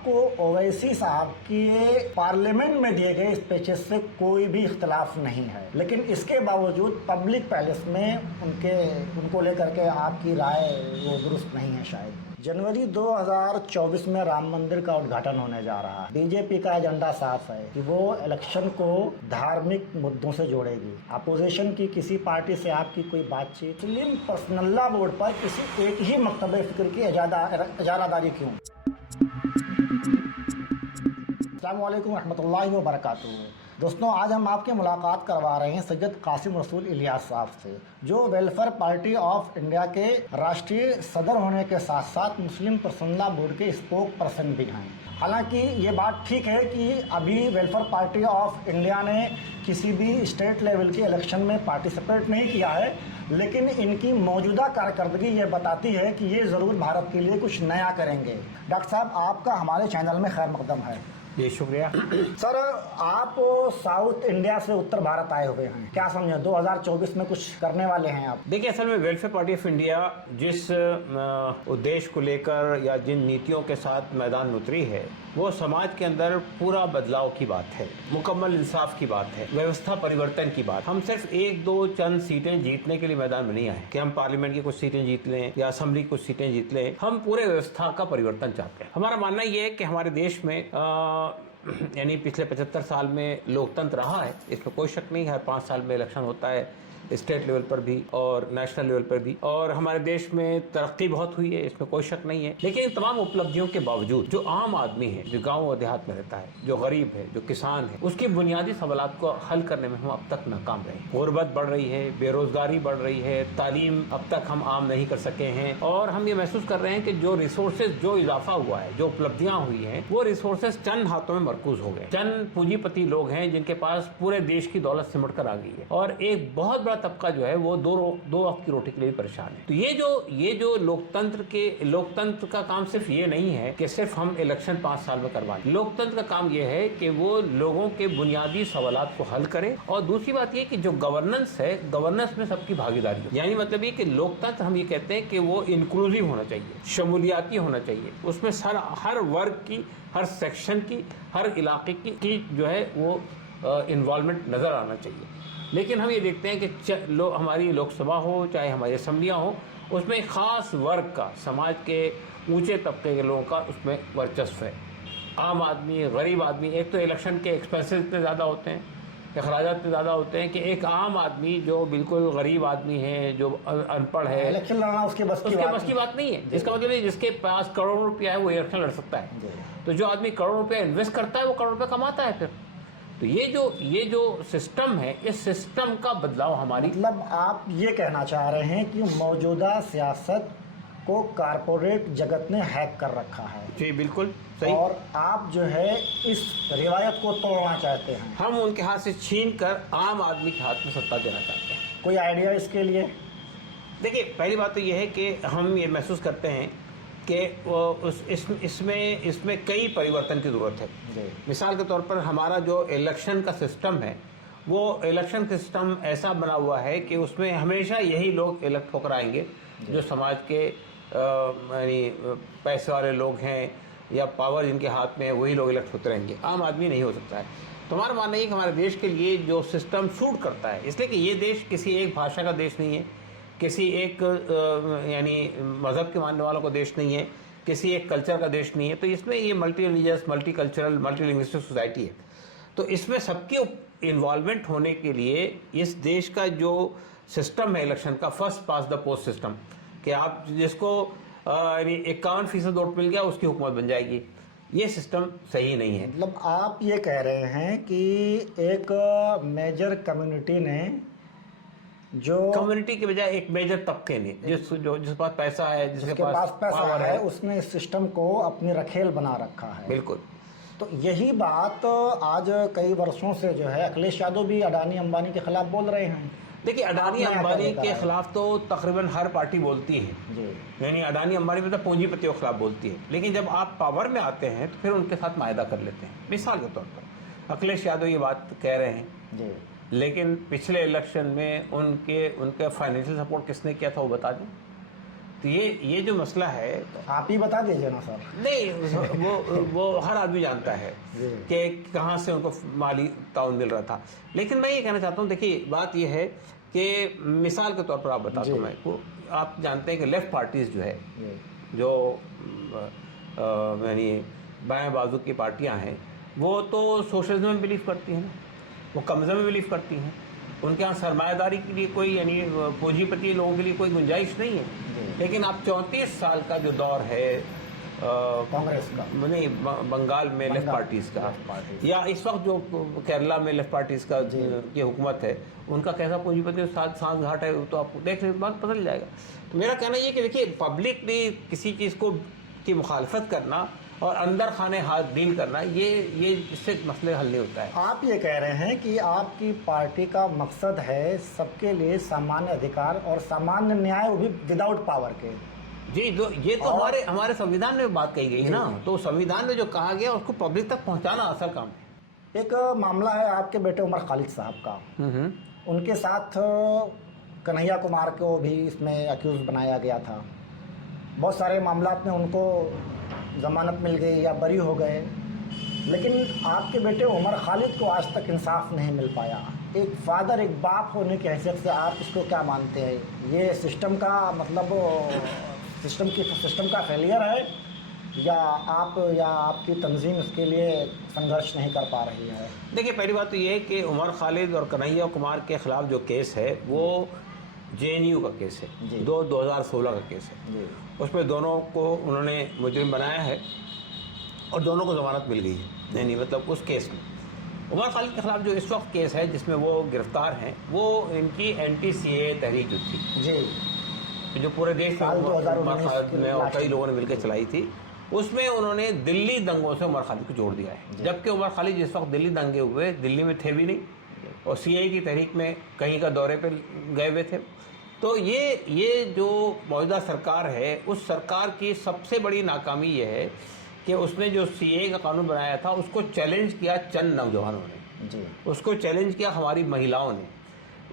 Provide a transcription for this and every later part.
को ओवैसी साहब के पार्लियामेंट में दिए गए स्पीचेस से कोई भी इख्तिलाफ नहीं है, लेकिन इसके बावजूद पब्लिक पैलेस में उनको लेकर के आपकी राय वो दुरुस्त नहीं है शायद। जनवरी 2024 में राम मंदिर का उद्घाटन होने जा रहा है। बीजेपी का एजेंडा साफ है कि वो इलेक्शन को धार्मिक मुद्दों से जोड़ेगी। अपोजिशन की किसी पार्टी से आपकी कोई बातचीत? मुस्लिम पर्सनल बोर्ड पर किसी एक ही मकतब फिक्र की इजारादारी क्यों? अस्सलामुअलैकुम रहमतुल्लाहि व बरकातुहू। दोस्तों, आज हम आपकी मुलाकात करवा रहे हैं सैयद कासिम रसूल इलियास साहब से, जो वेलफेयर पार्टी ऑफ इंडिया के राष्ट्रीय सदर होने के साथ साथ मुस्लिम पर्सनल बोर्ड के स्पोक पर्सन भी हैं। हालांकि ये बात ठीक है कि अभी वेलफेयर पार्टी ऑफ इंडिया ने किसी भी स्टेट लेवल के इलेक्शन में पार्टिसिपेट नहीं किया है, लेकिन इनकी मौजूदा कारकर्दगी ये बताती है कि ये ज़रूर भारत के लिए कुछ नया करेंगे। डॉक्टर साहब, आपका हमारे चैनल में खैर मकदम है। जी शुक्रिया। सर, आप साउथ इंडिया से उत्तर भारत आए हुए हैं, क्या समझे 2024 में कुछ करने वाले हैं आप? देखिए, असल में वेलफेयर पार्टी ऑफ इंडिया जिस उद्देश्य को लेकर या जिन नीतियों के साथ मैदान में उतरी है, वो समाज के अंदर पूरा बदलाव की बात है, मुकम्मल इंसाफ की बात है, व्यवस्था परिवर्तन की बात। हम सिर्फ एक दो चंद सीटें जीतने के लिए मैदान में नहीं आए कि हम पार्लियामेंट की कुछ सीटें जीत लें या असेंबली की कुछ सीटें जीत लें। हम पूरे व्यवस्था का परिवर्तन चाहते हैं। हमारा मानना ये है कि हमारे देश में यानी पिछले 75 साल में लोकतंत्र रहा है, इसमें कोई शक नहीं। हर 5 साल में इलेक्शन होता है, स्टेट लेवल पर भी और नेशनल लेवल पर भी, और हमारे देश में तरक्की बहुत हुई है, इसमें कोई शक नहीं है। लेकिन इन तमाम उपलब्धियों के बावजूद जो आम आदमी है, जो गांव और देहात में रहता है, जो गरीब है, जो किसान है, उसकी बुनियादी सवालात को हल करने में हम अब तक नाकाम रहे। गुर्बत बढ़ रही है, बेरोजगारी बढ़ रही है, तालीम अब तक हम आम नहीं कर सके हैं, और हम ये महसूस कर रहे हैं कि जो रिसोर्सेज, जो इजाफा हुआ है, जो उपलब्धियां हुई हैं, वो रिसोर्सेज चंद हाथों में मरकूज हो गए। चंद पूंजीपति लोग हैं जिनके पास पूरे देश की दौलत सिमट कर आ गई है, और एक बहुत बड़ा तबका जो है वो दो वक्त की रोटी के लिए परेशान है। तो ये जो लोकतंत्र का काम सिर्फ ये नहीं है कि सिर्फ हम इलेक्शन 5 साल में करवा लें। लोकतंत्र का काम ये है कि वो लोगों के बुनियादी सवालात को हल करे, और दूसरी बात ये कि जो गवर्नेंस है, गवर्नेंस में सबकी भागीदारी हो। यानी मतलब ये कि लोकतंत्र हम ये कहते हैं कि वो इंक्लूसिव होना चाहिए, शमूलियाती होना चाहिए, उसमें हर वर्ग की, हर सेक्शन की, हर इलाके की जो है वो इन्वॉल्वमेंट नजर आना चाहिए। लेकिन हम ये देखते हैं कि हमारी लोकसभा हो चाहे हमारी असेंबलियां हो, उसमें एक खास वर्ग का, समाज के ऊंचे तबके के लोगों का उसमें वर्चस्व है। आम आदमी, गरीब आदमी, एक तो इलेक्शन के एक्सपेंसेस इतने ज़्यादा होते हैं, अखराजात इतने ज़्यादा होते हैं कि एक आम आदमी जो बिल्कुल गरीब आदमी है, जो अनपढ़ है, इलेक्शन लड़ना उसके बस की बात नहीं है। जिसका मतलब है जिसके पास करोड़ों रुपया है वो इलेक्शन लड़ सकता है। तो जो आदमी करोड़ों रुपया इन्वेस्ट करता है वो करोड़ रुपया कमाता है फिर। तो ये जो सिस्टम है, इस सिस्टम का बदलाव हमारी, मतलब आप ये कहना चाह रहे हैं कि मौजूदा सियासत को कारपोरेट जगत ने हैक कर रखा है? जी बिल्कुल सही। और आप जो है इस रिवायत को तोड़ना चाहते हैं? हम उनके हाथ से छीन कर आम आदमी के हाथ में सत्ता देना चाहते हैं। कोई आइडिया इसके लिए? देखिए, पहली बात तो ये है कि हम ये महसूस करते हैं कि इसमें कई परिवर्तन की ज़रूरत है। मिसाल के तौर पर हमारा जो इलेक्शन का सिस्टम है, वो इलेक्शन सिस्टम ऐसा बना हुआ है कि उसमें हमेशा यही लोग इलेक्ट होकर आएंगे जो समाज के यानी पैसे वाले लोग हैं या पावर जिनके हाथ में है, वही लोग इलेक्ट होते रहेंगे। आम आदमी नहीं हो सकता है। तो हमारा मानना है कि हमारे देश के लिए जो सिस्टम सूट करता है, इसलिए कि ये देश किसी एक भाषा का देश नहीं है, किसी एक यानी मज़हब के मानने वालों का देश नहीं है, किसी एक कल्चर का देश नहीं है। तो इसमें ये multi religious, multi cultural, multi linguistic society है। तो इसमें सबके इन्वॉल्वमेंट होने के लिए इस देश का जो सिस्टम है इलेक्शन का, first pass the post system, कि आप जिसको 51% वोट मिल गया उसकी हुकूमत बन जाएगी, ये सिस्टम सही नहीं है। मतलब आप ये कह रहे हैं कि एक मेजर कम्युनिटी ने, जो कम्युनिटी के बजाय एक मेजर तबके ने, जिसके पास पैसा है, जिसके पास पैसा है, उसने इस सिस्टम को अपनी रखेल बना रखा है। बिल्कुल। तो यही बात आज कई वर्षों से जो है अखिलेश यादव भी अडानी अंबानी के खिलाफ बोल रहे हैं। देखिए, अडानी अंबानी के खिलाफ तो तकरीबन हर पार्टी बोलती है, यानी अडानी अंबानी मतलब पूंजीपतियों के खिलाफ बोलती है। लेकिन जब आप पावर में आते हैं तो फिर उनके साथ मायदा कर लेते हैं। मिसाल के तौर पर अखिलेश यादव ये बात कह रहे हैं, लेकिन पिछले इलेक्शन में उनके फाइनेंशियल सपोर्ट किसने किया था वो बता दें? तो ये जो मसला है, आप ही बता दीजिए ना सर। नहीं वो हर आदमी जानता है कि कहाँ से उनको माली ताउन मिल रहा था। लेकिन मैं ये कहना चाहता हूँ, देखिए बात ये है कि मिसाल के तौर पर आप बता दो मैं को, आप जानते हैं कि लेफ्ट पार्टीज जो है, जो यानी बाएं बाजू की पार्टियां हैं, वो तो सोशलिज्म में बिलीव करती हैं ना, वो कम्युनिज्म में बिलीव करती हैं। उनके यहाँ सरमायादारी के लिए कोई यानी पूंजीपति लोगों के लिए कोई गुंजाइश नहीं है। लेकिन आप 34 साल का जो दौर है कांग्रेस का, नहीं बंगाल में लेफ्ट पार्टीज का, या इस वक्त जो केरला में लेफ्ट पार्टीज का की हुकूमत है, उनका कैसा पूंजीपति सांस घाट है, तो आपको देखने के बाद पता चल जाएगा। तो मेरा कहना ये कि देखिए, पब्लिकली किसी चीज़ को की मुखालफत करना और अंदर खाने हाथ डील करना, ये इससे मसले हल नहीं होता है। आप ये कह रहे हैं कि आपकी पार्टी का मकसद है सबके लिए सामान्य अधिकार और सामान्य न्याय, वो भी विदाउट पावर के। जी, ये तो हमारे संविधान में बात कही गई है ना, तो संविधान में जो कहा गया उसको पब्लिक तक पहुंचाना असल काम है। एक मामला है आपके बेटे उमर खालिद साहब का, उनके साथ कन्हैया कुमार को भी इसमें अक्यूज बनाया गया था। बहुत सारे मामला में उनको जमानत मिल गई या बरी हो गए, लेकिन आपके बेटे उमर खालिद को आज तक इंसाफ नहीं मिल पाया। एक फादर, एक बाप होने की हैसियत से आप इसको क्या मानते हैं? ये सिस्टम का मतलब सिस्टम का फेलियर है, या आपकी तंजीम इसके लिए संघर्ष नहीं कर पा रही है? देखिए, पहली बात तो ये है कि उमर खालिद और कन्हैया कुमार के खिलाफ जो केस है वो JNU का केस है, 2016 का केस है। उसमें दोनों को उन्होंने मुजरिम बनाया है और दोनों को जमानत मिल गई है। नहीं मतलब उस केस में उमर खालिद के खिलाफ जो इस वक्त केस है जिसमें वो गिरफ्तार हैं, वो इनकी anti-CAA तहरीक जो थी जी, जो पूरे देश में उमर खालिद ने और कई लोगों ने मिलकर चलाई थी, उसमें उन्होंने दिल्ली दंगों से उमर खालिद को जोड़ दिया है। जबकि उमर खालिद जिस वक्त दिल्ली दंगे हुए, दिल्ली में थे भी नहीं और CAA की तहरीक में कहीं का दौरे पर गए हुए थे। तो ये जो मौजूदा सरकार है, उस सरकार की सबसे बड़ी नाकामी ये है कि उसने जो CAA का कानून बनाया था उसको चैलेंज किया चंद नौजवानों ने जी, उसको चैलेंज किया हमारी महिलाओं ने।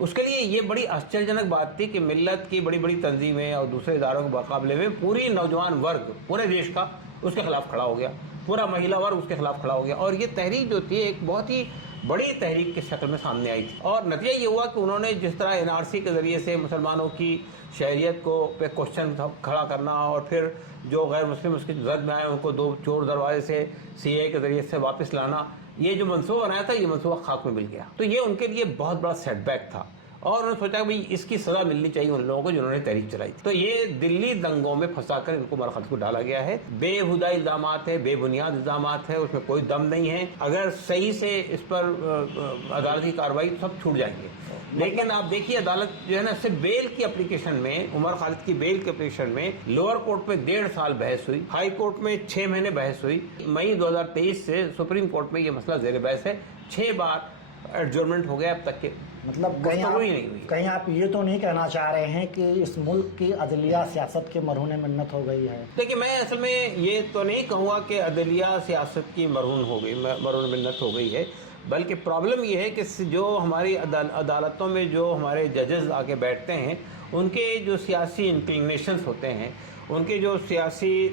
उसके लिए ये बड़ी आश्चर्यजनक बात थी कि मिल्लत की बड़ी बड़ी तंजीमें और दूसरे इदारों के मुकाबले में पूरी नौजवान वर्ग पूरे देश का उसके खिलाफ खड़ा हो गया, पूरा महिला वर्ग उसके खिलाफ खड़ा हो गया। और ये तहरीक जो थी एक बहुत ही बड़ी तहरीक की शक्ल में सामने आई थी। और नतीजा ये हुआ कि उन्होंने जिस तरह NRC के ज़रिए से मुसलमानों की शहरियत को पे क्वेश्चन खड़ा करना और फिर जो गैर मुस्लिम उसकी जद में आए उनको दो चोर दरवाजे से CAA के ज़रिए से वापस लाना, ये जो मनसूबा बनाया था, ये मनसूबा खाक में मिल गया। तो ये उनके लिए बहुत बड़ा सेटबैक था और उन्होंने सोचा कि भाई इसकी सजा मिलनी चाहिए उन लोगों को जिन्होंने तहरीक चलाई थी। तो ये दिल्ली दंगों में फंसाकर इनको उमर खालिद को डाला गया है। बेहुदा इल्जामात है, बेबुनियाद इल्जामात है, उसमें कोई दम नहीं है। अगर सही से इस पर अदालती कार्रवाई तो सब छूट जाएंगे। लेकिन आप देखिए, अदालत जो है ना, सिर्फ बेल की एप्लीकेशन में, उमर खालिद की बेल की एप्लीकेशन में लोअर कोर्ट में 1.5 साल बहस हुई, हाई कोर्ट में 6 महीने बहस हुई। मई 2023 से सुप्रीम कोर्ट में ये मसला जेर बहस है। 6 बार एडजर्नमेंट हो गया अब तक के। मतलब कहीं आप ये तो नहीं कहना चाह रहे हैं कि इस मुल्क की अदलिया सियासत के मरहून मिन्नत हो गई है? देखिए, मैं असल में ये तो नहीं कहूँगा कि अदलिया सियासत की मरहून मिन्नत हो गई है, बल्कि प्रॉब्लम ये है कि जो हमारी अदालतों में जो हमारे जजेस आके बैठते हैं, उनके जो सियासी इंक्लिनेशंस होते हैं, उनके जो सियासी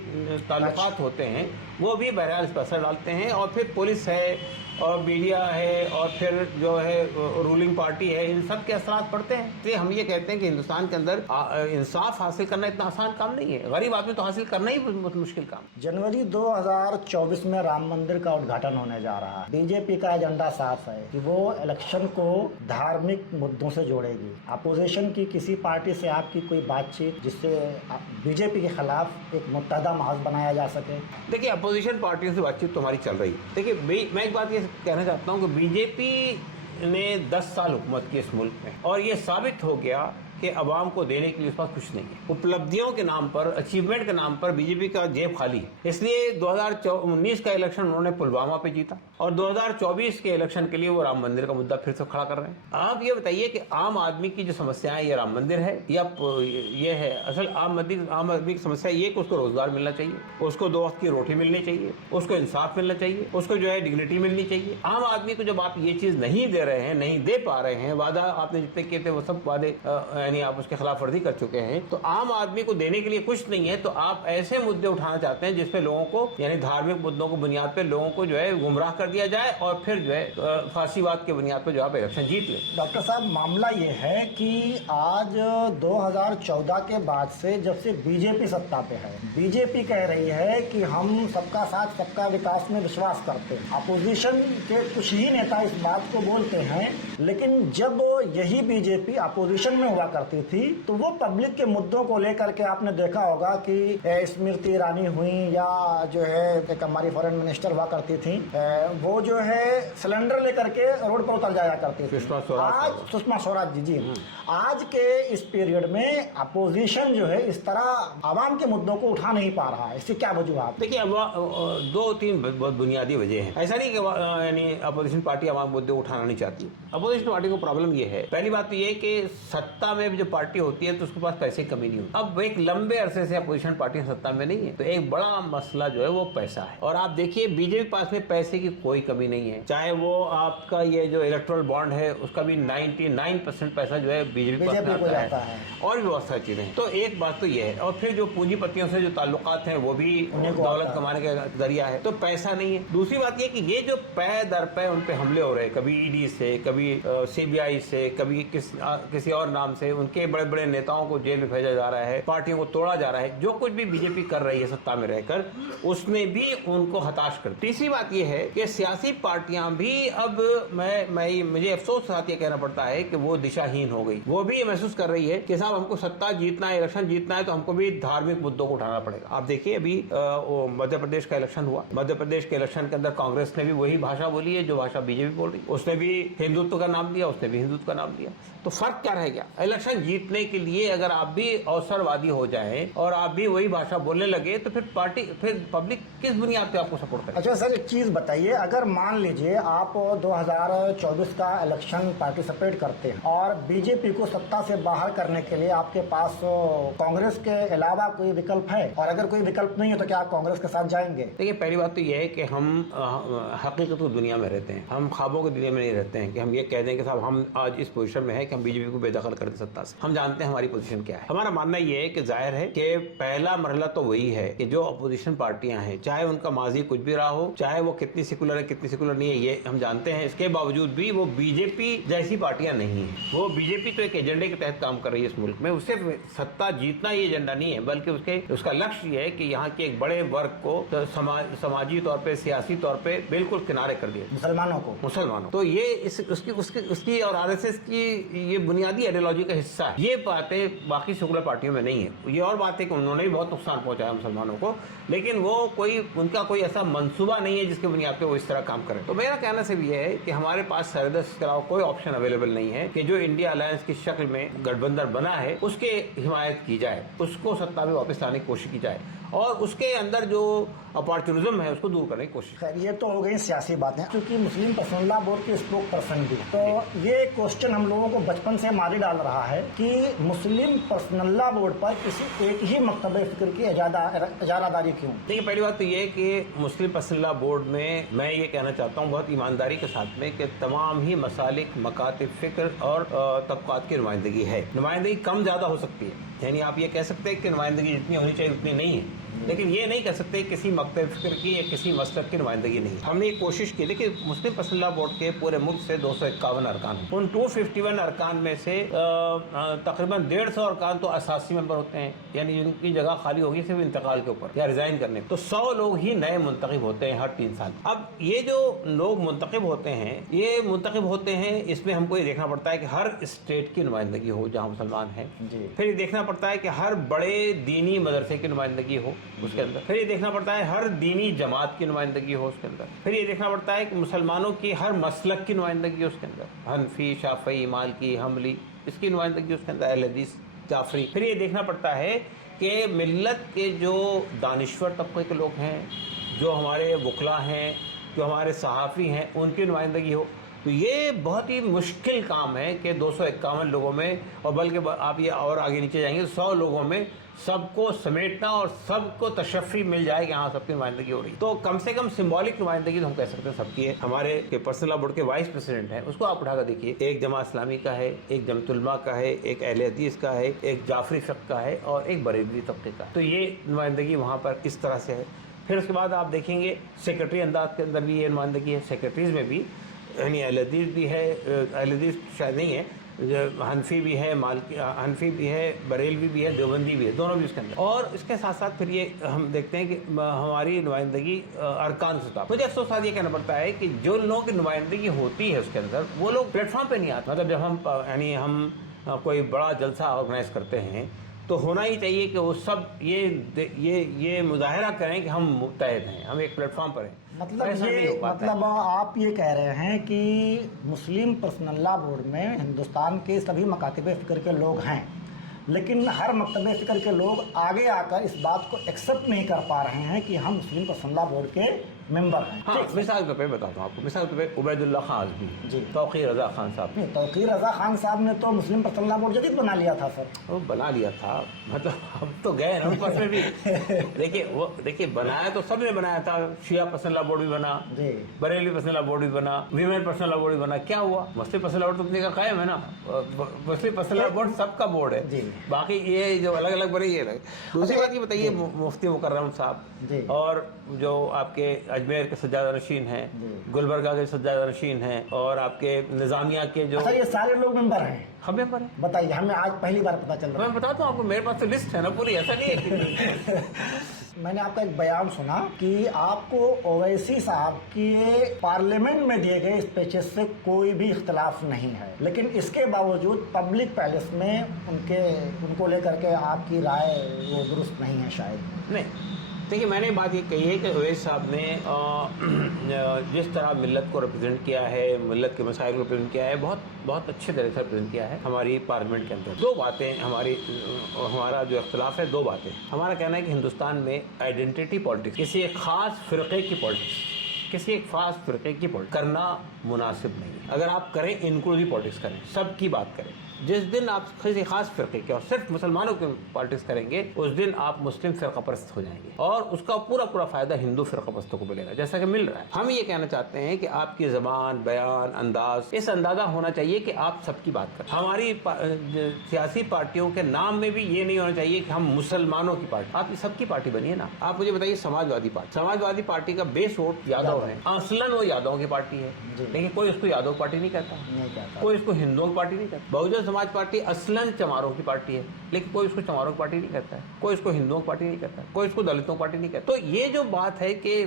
ताल्लुकात होते हैं, वो भी बहरहाल इस पर असर डालते हैं। और फिर पुलिस है और मीडिया है और फिर जो है रूलिंग पार्टी है, इन सब के असरात पड़ते हैं। इसलिए हम ये कहते हैं कि हिंदुस्तान के अंदर इंसाफ हासिल करना इतना आसान काम नहीं है, गरीब आदमी तो हासिल करना ही बहुत मुश्किल काम। जनवरी 2024 में राम मंदिर का उद्घाटन होने जा रहा है। बीजेपी का एजेंडा साफ है कि वो इलेक्शन को धार्मिक मुद्दों से जोड़ेगी। अपोजिशन की किसी पार्टी से आपकी कोई बातचीत जिससे बीजेपी के खिलाफ एक मुत्तहदा महज बनाया जा सके? देखिए, अपोजिशन पार्टियों से बातचीत तो हमारी चल रही है। देखिए, मैं एक बात ये कहना चाहता हूँ कि बीजेपी ने 10 साल हुकूमत की इस मुल्क में, और ये साबित हो गया कि अवाम को देने के लिए उसके पास कुछ नहीं है। उपलब्धियों के नाम पर, अचीवमेंट के नाम पर बीजेपी का जेब खाली है। इसलिए 2019 का इलेक्शन उन्होंने पुलवामा पे जीता और 2024 के इलेक्शन के लिए वो राम मंदिर का मुद्दा फिर से खड़ा कर रहे हैं। आप ये बताइए कि आम आदमी की जो समस्या है, ये राम मंदिर है या ये है? असल आम आदमी की समस्या ये कि उसको रोजगार मिलना चाहिए, उसको 2 वक्त की रोटी मिलनी चाहिए, उसको इंसाफ मिलना चाहिए, उसको जो है डिग्निटी मिलनी चाहिए। आम आदमी को जब आप ये चीज नहीं दे रहे हैं, नहीं दे पा रहे हैं, वादा आपने जितने किए थे वो सब वादे यानी आप उसके खिलाफ वर्जी कर चुके हैं, तो आम आदमी को देने के लिए कुछ नहीं है, तो आप ऐसे मुद्दे उठाना चाहते हैं जिसपे लोगों को, यानी धार्मिक मुद्दों को बुनियाद पे लोगों को जो है गुमराह कर दिया जाए और फिर जो है फांसीवाद के बुनियाद पे जो आप इलेक्शन जीत ले। डॉक्टर साहब, मामला ये है कि आज 2014 के बाद से जब से बीजेपी सत्ता पे है, बीजेपी कह रही है कि हम सबका साथ सबका विकास में विश्वास करते हैं। अपोजिशन के कुछ ही नेता इस बात को बोलते हैं, लेकिन जब यही बीजेपी अपोजिशन में हुआ करती थी तो वो पब्लिक के मुद्दों को लेकर के आपने देखा होगा कि स्मृति ईरानी हुई या जो है एक हमारी फॉरेन मिनिस्टर हुआ करती थी, वो जो है सिलेंडर लेकर के रोड पर उतर जाया करती थी। आज सुषमा स्वराज जी आज के इस पीरियड में अपोजिशन जो है इस तरह आवाम के मुद्दों को उठा नहीं पा रहा है, इसकी क्या वजूहत? देखिए, अब 2-3 बहुत बुनियादी वजह है। ऐसा नहीं कि यानी अपोजिशन पार्टी आवाम मुद्दे उठाना नहीं चाहती। अपोजिशन पार्टी को प्रॉब्लम ये है, पहली बात तो ये है कि सत्ता में जो पार्टी होती है तो उसके पास पैसे की कमी नहीं होती। अब एक लंबे अरसे से अपोजिशन पार्टी सत्ता में नहीं है, तो एक बड़ा मसला जो है वो पैसा है। और आप देखिए, बीजेपी पास में पैसे की कोई कमी नहीं है, चाहे वो आपका ये जो इलेक्टोरल बॉन्ड है उसका भी 99% पैसा जो है बीजेपी पास में आता है, और भी बहुत सारी चीजें। तो एक बात तो ये है, और फिर जो पूंजीपतियों से जो ताल्लुकात हैं वो भी दौलत कमाने का जरिया है, तो पैसा नहीं है। दूसरी बात ये कि ये जो पै दर पै उन पे हमले हो रहे हैं, कभी ईडी से, कभी सीबीआई से, कभी किसी और नाम से, उनके बड़े बड़े नेताओं को जेल में भेजा जा रहा है, पार्टियों को तोड़ा जा रहा है, जो कुछ भी बीजेपी कर रही है सत्ता में रहकर, उसने भी उनको हताश कर। तीसरी बात यह है कि सियासी पार्टियां भी अब मुझे अफसोस के साथ ये कहना पड़ता है कि वो दिशाहीन हो गई। वो भी ये महसूस कर रही है कि साहब हमको सत्ता जीतना है, इलेक्शन जीतना है, तो हमको भी धार्मिक मुद्दों को उठाना पड़ेगा। आप देखिए, अभी मध्य प्रदेश का इलेक्शन हुआ, मध्य प्रदेश के इलेक्शन के अंदर कांग्रेस ने भी वही भाषा बोली है जो भाषा बीजेपी बोल रही है। उसने भी हिंदुत्व का नाम लिया, उसने भी हिंदुत्व का नाम लिया। तो फर्क क्या रह गया? इलेक्शन जीतने के लिए अगर आप भी अवसरवादी हो जाएं और आप भी वही भाषा बोलने लगे तो फिर पब्लिक किस बुनियाद पे आपको सपोर्ट करेगी? अच्छा सर, एक चीज बताइए, अगर मान लीजिए आप 2024 का इलेक्शन पार्टिसिपेट करते हैं और बीजेपी को सत्ता से बाहर करने के लिए आपके पास कांग्रेस के अलावा कोई विकल्प है, और अगर कोई विकल्प नहीं है तो क्या आप कांग्रेस के साथ जाएंगे? देखिए, पहली बात तो यह है कि हम हकीकत की दुनिया में रहते हैं, हम ख्वाबों की दुनिया में नहीं रहते हैं कि हम ये कह दें कि साहब हम आज इस पोजीशन में है कि हम बीजेपी को बेदखल कर दे सत्ता से। हम जानते हैं हमारी पोजीशन क्या है। हमारा मानना यह है कि जाहिर है कि पहला मरहला तो वही है कि जो अपोजिशन पार्टियां हैं, चाहे उनका माजी कुछ भी रहा हो, चाहे वो कितनी सेकुलर है कितनी सेकुलर नहीं है, ये हम जानते हैं, इसके बावजूद भी वो बीजेपी जैसी पार्टियां नहीं है। वो बीजेपी तो एक एजेंडे के तहत काम कर रही है इस मुल्क में, उससे सत्ता जीतना ये एजेंडा नहीं है, बल्कि उसका लक्ष्य ये है कि यहाँ के एक बड़े वर्ग को तो समाजी तौर पर, सियासी तौर पर बिल्कुल किनारे कर दिया, मुसलमानों। तो ये उसकी और आरएसएस की ये बुनियादी आइडियोलॉजी का हिस्सा है। ये बातें बाकी सेकुलर पार्टियों में नहीं है। ये और बात है कि उन्होंने भी बहुत नुकसान पहुंचाया मुसलमानों को, लेकिन वो उनका कोई ऐसा मंसूबा नहीं है जिसके बुनियाद पे वो इस तरह काम करें। तो मेरा कहना सिर्फ ये है कि हमारे पास सरहद के अलावा कोई ऑप्शन अवेलेबल नहीं है कि जो इंडिया अलायंस की शक्ल में गठबंधन बना है उसके हिमायत की जाए, उसको सत्ता में वापस लाने की कोशिश की जाए और उसके अंदर जो अपॉर्चुनिज्म है उसको दूर करने की कोशिश। खैर, ये तो हो गई सियासी बातें, क्योंकि मुस्लिम पर्सनल लॉ बोर्ड के स्पोक पर्सन भी, तो ये क्वेश्चन हम लोगों को बचपन से मारी डाल रहा है कि मुस्लिम पर्सनल लॉ बोर्ड पर किसी एक ही मकतब फिक्र की इजारादारी क्यों? देखिए, पहली बात तो ये है कि मुस्लिम पर्सनल लॉ बोर्ड में मैं ये कहना चाहता हूँ बहुत ईमानदारी के साथ में कि तमाम ही मसालिक, मकातिब, फिक्र और तबकात की नुमाइंदगी है। नुमाइंदगी कम ज्यादा हो सकती है, यानी आप ये कह सकते हैं कि नुमाइंदगी जितनी होनी चाहिए उतनी नहीं है, लेकिन ये नहीं कह सकते किसी मकतब फिक्र की या किसी मसलक की नुमाइंदगी नहीं। हमने एक कोशिश की, देखिए मुस्लिम पर्सनल लॉ बोर्ड के पूरे मुल्क से 251 अरकान हैं। उन 251 अरकान में से तकरीबन 150 अरकान तो असासी मेंबर होते हैं, यानी जिनकी जगह खाली होगी सिर्फ इंतकाल के ऊपर या रिजाइन करने, तो 100 लोग ही नए मुंतखब होते हैं हर 3 साल। अब ये जो लोग मुंतखब होते हैं इसमें हमको ये देखना पड़ता है कि हर स्टेट की नुमाइंदगी हो जहाँ मुसलमान है, फिर ये देखना पड़ता है कि हर बड़े दीनी मदरसे की नुमाइंदगी हो उसके अंदर, फिर ये देखना पड़ता है हर दीनी जमात की नुमाइंदगी हो उसके अंदर, फिर ये देखना पड़ता है कि मुसलमानों की हर मसलक की नुमाइंदगी हो उसके अंदर, हनफी, शाफई, मालिकी, हम्बली, इसकी नुमाइंदगी उसके अंदर, अहले हदीस, जाफरी। फिर ये देखना पड़ता है कि मिल्लत के जो दानिश्वर तबके के लोग हैं, जो हमारे वकला हैं, जो हमारे सहाफ़ी हैं, उनकी नुमाइंदगी हो। तो ये बहुत ही मुश्किल काम है कि 251 लोगों में, और बल्कि आप ये और आगे नीचे जाएंगे 100 लोगों में सबको समेटना और सबको तशफ़ी मिल जाए कि हाँ सबकी नुमाइंदगी हो रही। तो कम से कम सिंबॉलिक नुमाइंदगी तो हम कह सकते हैं सबकी है। हमारे के पर्सनल लॉ बोर्ड के वाइस प्रेसिडेंट हैं, उसको आप उठाकर देखिए, एक जमा इस्लामी का है, एक जमतुलमा का है, एक अहले हदीस का है, एक जाफरी फ़िक़्ह का है और एक बरेलवी तबके का। तो ये नुमाइंदगी वहाँ पर इस तरह से है। फिर उसके बाद आप देखेंगे सेक्रेटरी अंदाज के अंदर भी ये नुमाइंदगी है, सेक्रेटरीज में भी यानी अहले हदीस भी है, अहले हदीस शायद नहीं है, हनफी भी है, हनफी भी है, बरेलवी भी है, देवबंदी भी है, दोनों भी उसके अंदर। और इसके साथ साथ फिर ये हम देखते हैं कि हमारी नुमाइंदगी अरकान सतह। मुझे अफसोस साथ ये कहना पड़ता है कि जो लोगों की नुमाइंदगी होती है उसके अंदर वो लोग प्लेटफॉर्म पे नहीं आते। मतलब जब हम यानी हम कोई बड़ा जलसा ऑर्गेनाइज करते हैं तो होना ही चाहिए कि वो सब ये मुजाहरा करें कि हम मुत्तहिद हैं, हम एक प्लेटफॉर्म पर हैं। मतलब आप ये कह रहे हैं कि मुस्लिम पर्सनल लॉ बोर्ड में हिंदुस्तान के सभी मकातिब फ़िक्र के लोग हैं, लेकिन हर मकतब फ़िक्र के लोग आगे आकर इस बात को एक्सेप्ट नहीं कर पा रहे हैं कि हम मुस्लिम पर्सनल लॉ बोर्ड के मेंबर हैं। हाँ, मिसाल के पे बताता हूँ आपको, मिसाल के पे उबैदुल्लाह खान आज़मी जी, तौक़ीर रज़ा खान साहब। नहीं, तौक़ीर रज़ा खान साहब ने तो मुस्लिम पर्सनल लॉ बोर्ड जदीद बना लिया था सर। वो बना लिया था, मतलब हम तो गए ना ऊपर से भी। देखिए बनाया तो सबने बनाया था, शिया पर्सनल लॉ बोर्ड भी बना, बरेली पर्सनल लॉ बोर्ड भी बना, वीमेन पर्सनल लॉ बोर्ड भी बना। क्या हुआ? मुस्लिम पर्सनल लॉ बोर्ड तो अपने का कायम है ना, मुस्लिम पर्सनल लॉ बोर्ड सबका बोर्ड है, बाकी ये जो अलग अलग बने ये। दूसरी बात ये बताइए, मुफ्ती मुकर्रम साहब और जो आपके अजमेर के सज्जादा नशीन हैं, गुलबर्गा के सज्जादा नशीन हैं और आपके निजामिया के जो, ये सारे लोग मेंबर हैं। हम मेंबर हैं। बताइए, हमें आज पहली बार पता चल रहा है। मैं बताता हूँ आपको, मेरे पास तो लिस्ट है ना पूरी, ऐसा नहीं है। मैंने आपका एक बयान सुना कि आपको ओवैसी साहब के पार्लियामेंट में दिए गए स्पीचेस से कोई भी इख्तिलाफ नहीं है, लेकिन इसके बावजूद पब्लिक पैलेस में उनको लेकर के आपकी राय वो दुरुस्त नहीं है शायद। नहीं, देखिए मैंने बात ये कही है कि ओवैसी साहब ने जिस तरह मिल्लत को रिप्रेजेंट किया है, मिल्लत के मसाइल को रिप्रेजेंट किया है, बहुत अच्छे तरह से रिप्रेजेंट किया है हमारी पार्लियामेंट के अंदर। दो बातें हमारा जो इख्तिलाफ है, दो बातें। हमारा कहना है कि हिंदुस्तान में आइडेंटिटी पॉलिटिक्स, किसी एक खास फ़िरक़े की पॉलिटिक्स, किसी एक खास फ़िरक़े की पॉलिटिक्स करना मुनासिब नहीं है। अगर आप करें, इंक्लूसिव पॉलिटिक्स करें, सबकी बात करें। जिस दिन आप किसी खास फ़िरक़े के और सिर्फ मुसलमानों की पॉलिटिक्स करेंगे, उस दिन आप मुस्लिम फ़िरक़ापरस्त हो जाएंगे और उसका पूरा फ़ायदा हिंदू फ़िरक़ापरस्तों को मिलेगा, जैसा कि मिल रहा है। हम ये कहना चाहते हैं कि आपकी ज़बान, बयान, अंदाज, इस अंदाज़ा होना चाहिए कि आप सबकी बात करें। हमारी सियासी पार्टियों के नाम में भी ये नहीं होना चाहिए कि हम मुसलमानों की पार्टी, आप सबकी पार्टी बनिए ना। आप मुझे बताइए, समाजवादी पार्टी का बेस वोट यादव है, असलन वो यादवों की पार्टी है, लेकिन कोई उसको यादव पार्टी नहीं कहता, कोई उसको हिंदुओं की पार्टी नहीं कहता। बहुजन समाज पार्टी असलन चमारों की पार्टी है, लेकिन कोई उसको चमारों की पार्टी नहीं कहता है, कोई उसको हिंदुओं की पार्टी नहीं कहता, कोई उसको दलितों की पार्टी नहीं कहता। तो ये जो बात है कि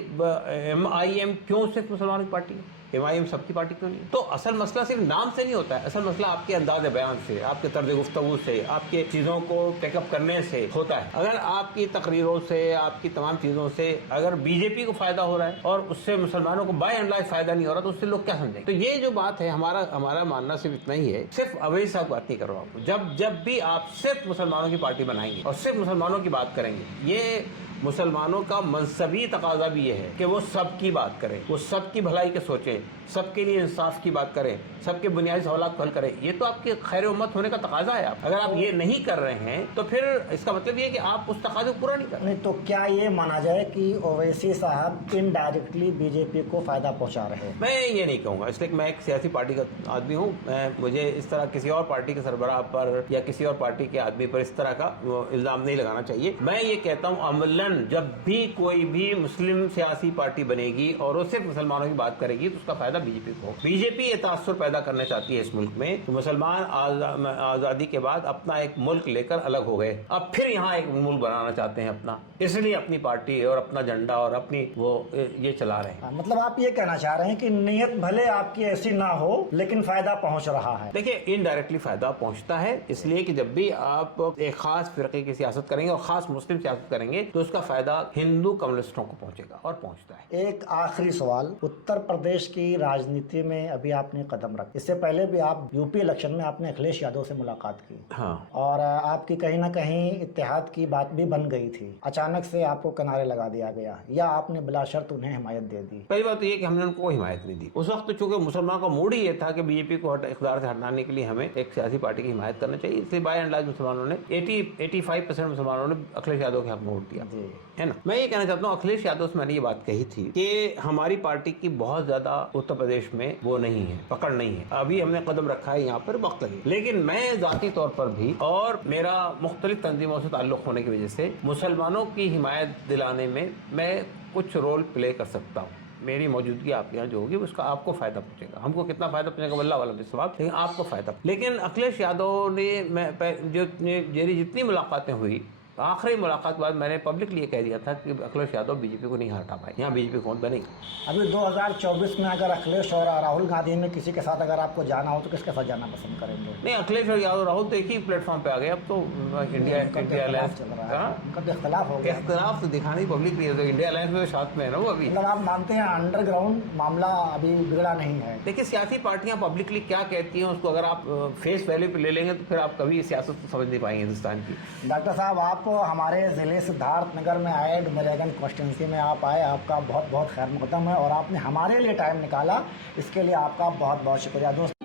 MIM क्यों सिर्फ मुसलमानों की पार्टी है, MIM सबकी पार्टी क्यों नहीं? तो असल मसला सिर्फ नाम से नहीं होता है, असल मसला आपके अंदाज बयान से, आपके तर्ज गुफ्तगू से, आपके चीज़ों को टेकअप करने से होता है। अगर आपकी तकरीरों से, आपकी तमाम चीज़ों से अगर बीजेपी को फायदा हो रहा है और उससे मुसलमानों को बाय एंड लार्ज फायदा नहीं हो रहा, तो उससे लोग क्या समझेंगे? तो ये जो बात है, हमारा मानना सिर्फ इतना ही है। सिर्फ अवैध साहब बात नहीं कर रहा हूँ, जब भी आप सिर्फ मुसलमानों की पार्टी बनाएंगे और सिर्फ मुसलमानों की बात करेंगे, ये मुसलमानों का मनसबी तकाजा भी ये है कि वो सबकी बात करें, वो सबकी भलाई के सोचें, सबके लिए इंसाफ की बात करें, सबके बुनियादी सवालात को हल करें। ये तो आपके खैर उम्मत होने का तकाजा है। अगर आप ये नहीं कर रहे हैं तो फिर इसका मतलब ये है कि आप उस तकाजे को पूरा नहीं कर रहे। नहीं, तो क्या ये माना जाए कि ओवैसी साहब इनडायरेक्टली बीजेपी को फायदा पहुंचा रहे हैं? मैं ये नहीं कहूँगा, इसलिए मैं एक सियासी पार्टी का आदमी हूँ। मुझे इस तरह किसी और पार्टी के सरबराह पर या किसी और पार्टी के आदमी पर इस तरह का इल्ज़ाम नहीं लगाना चाहिए। मैं ये कहता हूँ, अमलन जब भी कोई भी मुस्लिम सियासी पार्टी बनेगी और वो सिर्फ मुसलमानों की बात करेगी, तो उसका फायदा बीजेपी को। बीजेपी ये तासुर पैदा करना चाहती है इस मुल्क में, तो मुसलमान आज़ादी के बाद अपना एक मुल्क लेकर अलग हो गए, अब फिर यहाँ एक मुल्क बनाना चाहते हैं अपना, इसलिए अपनी पार्टी और अपना झंडा और अपनी वो ये चला रहे हैं। मतलब आप ये कहना चाह रहे हैं कि नीयत भले आपकी ऐसी ना हो, लेकिन फायदा पहुंच रहा है। देखिए, इनडायरेक्टली फायदा पहुंचता है, इसलिए कि जब भी आप एक खास फिरके की सियासत करेंगे और खास मुस्लिम सियासत करेंगे, तो उसका इसका फायदा हिंदू कम्युनिस्टों को पहुंचेगा और पहुंचता है। एक आखिरी सवाल, उत्तर प्रदेश की राजनीति में अभी आपने कदम रखा, इससे पहले भी आप यूपी इलेक्शन में आपने अखिलेश यादव से मुलाकात की। हाँ। और आपकी कहीं ना कहीं इत्तेहाद की बात भी बन गई थी, अचानक से आपको किनारे लगा दिया गया या आपने बिला शर्त उन्हें हिमायत दे दी? पहली बात तो ये कि हमने उनको कोई हिमायत नहीं दी। उस वक्त चूंकि मुसलमानों का मूड ही ये था कि बीजेपी को इख्तियार से हटाने के लिए हमें एक सियासी पार्टी की हिमायत करना चाहिए, इसलिए बाय एंड लार्ज मुसलमानों ने 85% मुसलमानों ने अखिलेश यादव के हक में वोट दिया, है ना। मैं ये कहना चाहता हूँ, अखिलेश यादव से मैंने ये बात कही थी कि हमारी पार्टी की बहुत ज्यादा उत्तर प्रदेश में वो नहीं है, पकड़ नहीं है। अभी हमने कदम रखा है, यहाँ पर वक्त लगे, लेकिन मैं जाती तौर पर भी और मेरा मुख्तलिफ तंजीमों से ताल्लुक होने की वजह से मुसलमानों की हिमायत दिलाने में मैं कुछ रोल प्ले कर सकता हूँ। मेरी मौजूदगी आपके यहाँ जो होगी उसका आपको फायदा पहुंचेगा। हमको कितना फायदा पहुंचेगा वल्लाह वाला सवाल, लेकिन आपको फायदा। लेकिन अखिलेश यादव ने जितनी मुलाकातें हुई, आखिरी मुलाकात के बाद मैंने पब्लिकली ये कह दिया था कि अखिलेश यादव बीजेपी को नहीं हटा पाए, यहाँ बीजेपी कौन बनेगा। अभी 2024 में अगर अखिलेश और राहुल गांधी में किसी के साथ अगर आपको जाना हो तो किसके साथ जाना पसंद करेंगे? नहीं, अखिलेश और यादव राहुल तो एक ही प्लेटफॉर्म पे आ गए। अब तो इंडिया अलायंस चल रहा है, उनका तो इख्तिलाफ हो गया। इख्तिलाफ तो दिखानी पब्लिक नहीं है, तो इंडिया अलायंस में साथ में है ना वो अभी। मतलब आप मानते हैं अंडरग्राउंड मामला अभी बिगड़ा नहीं है? देखिए, सियासी पार्टियां पब्लिकली क्या कहती हैं उसको अगर आप फेस वैल्यू पे ले लेंगे तो फिर आप कभी सियासत को समझ नहीं पाएंगे हिंदुस्तान की। डॉक्टर साहब, आप हमारे जिले सिद्धार्थनगर में आए, डुमरियागंज कॉन्स्टिट्यूंसी में आप आए, आपका बहुत बहुत खैर मुकदम है और आपने हमारे लिए टाइम निकाला, इसके लिए आपका बहुत बहुत शुक्रिया दोस्त।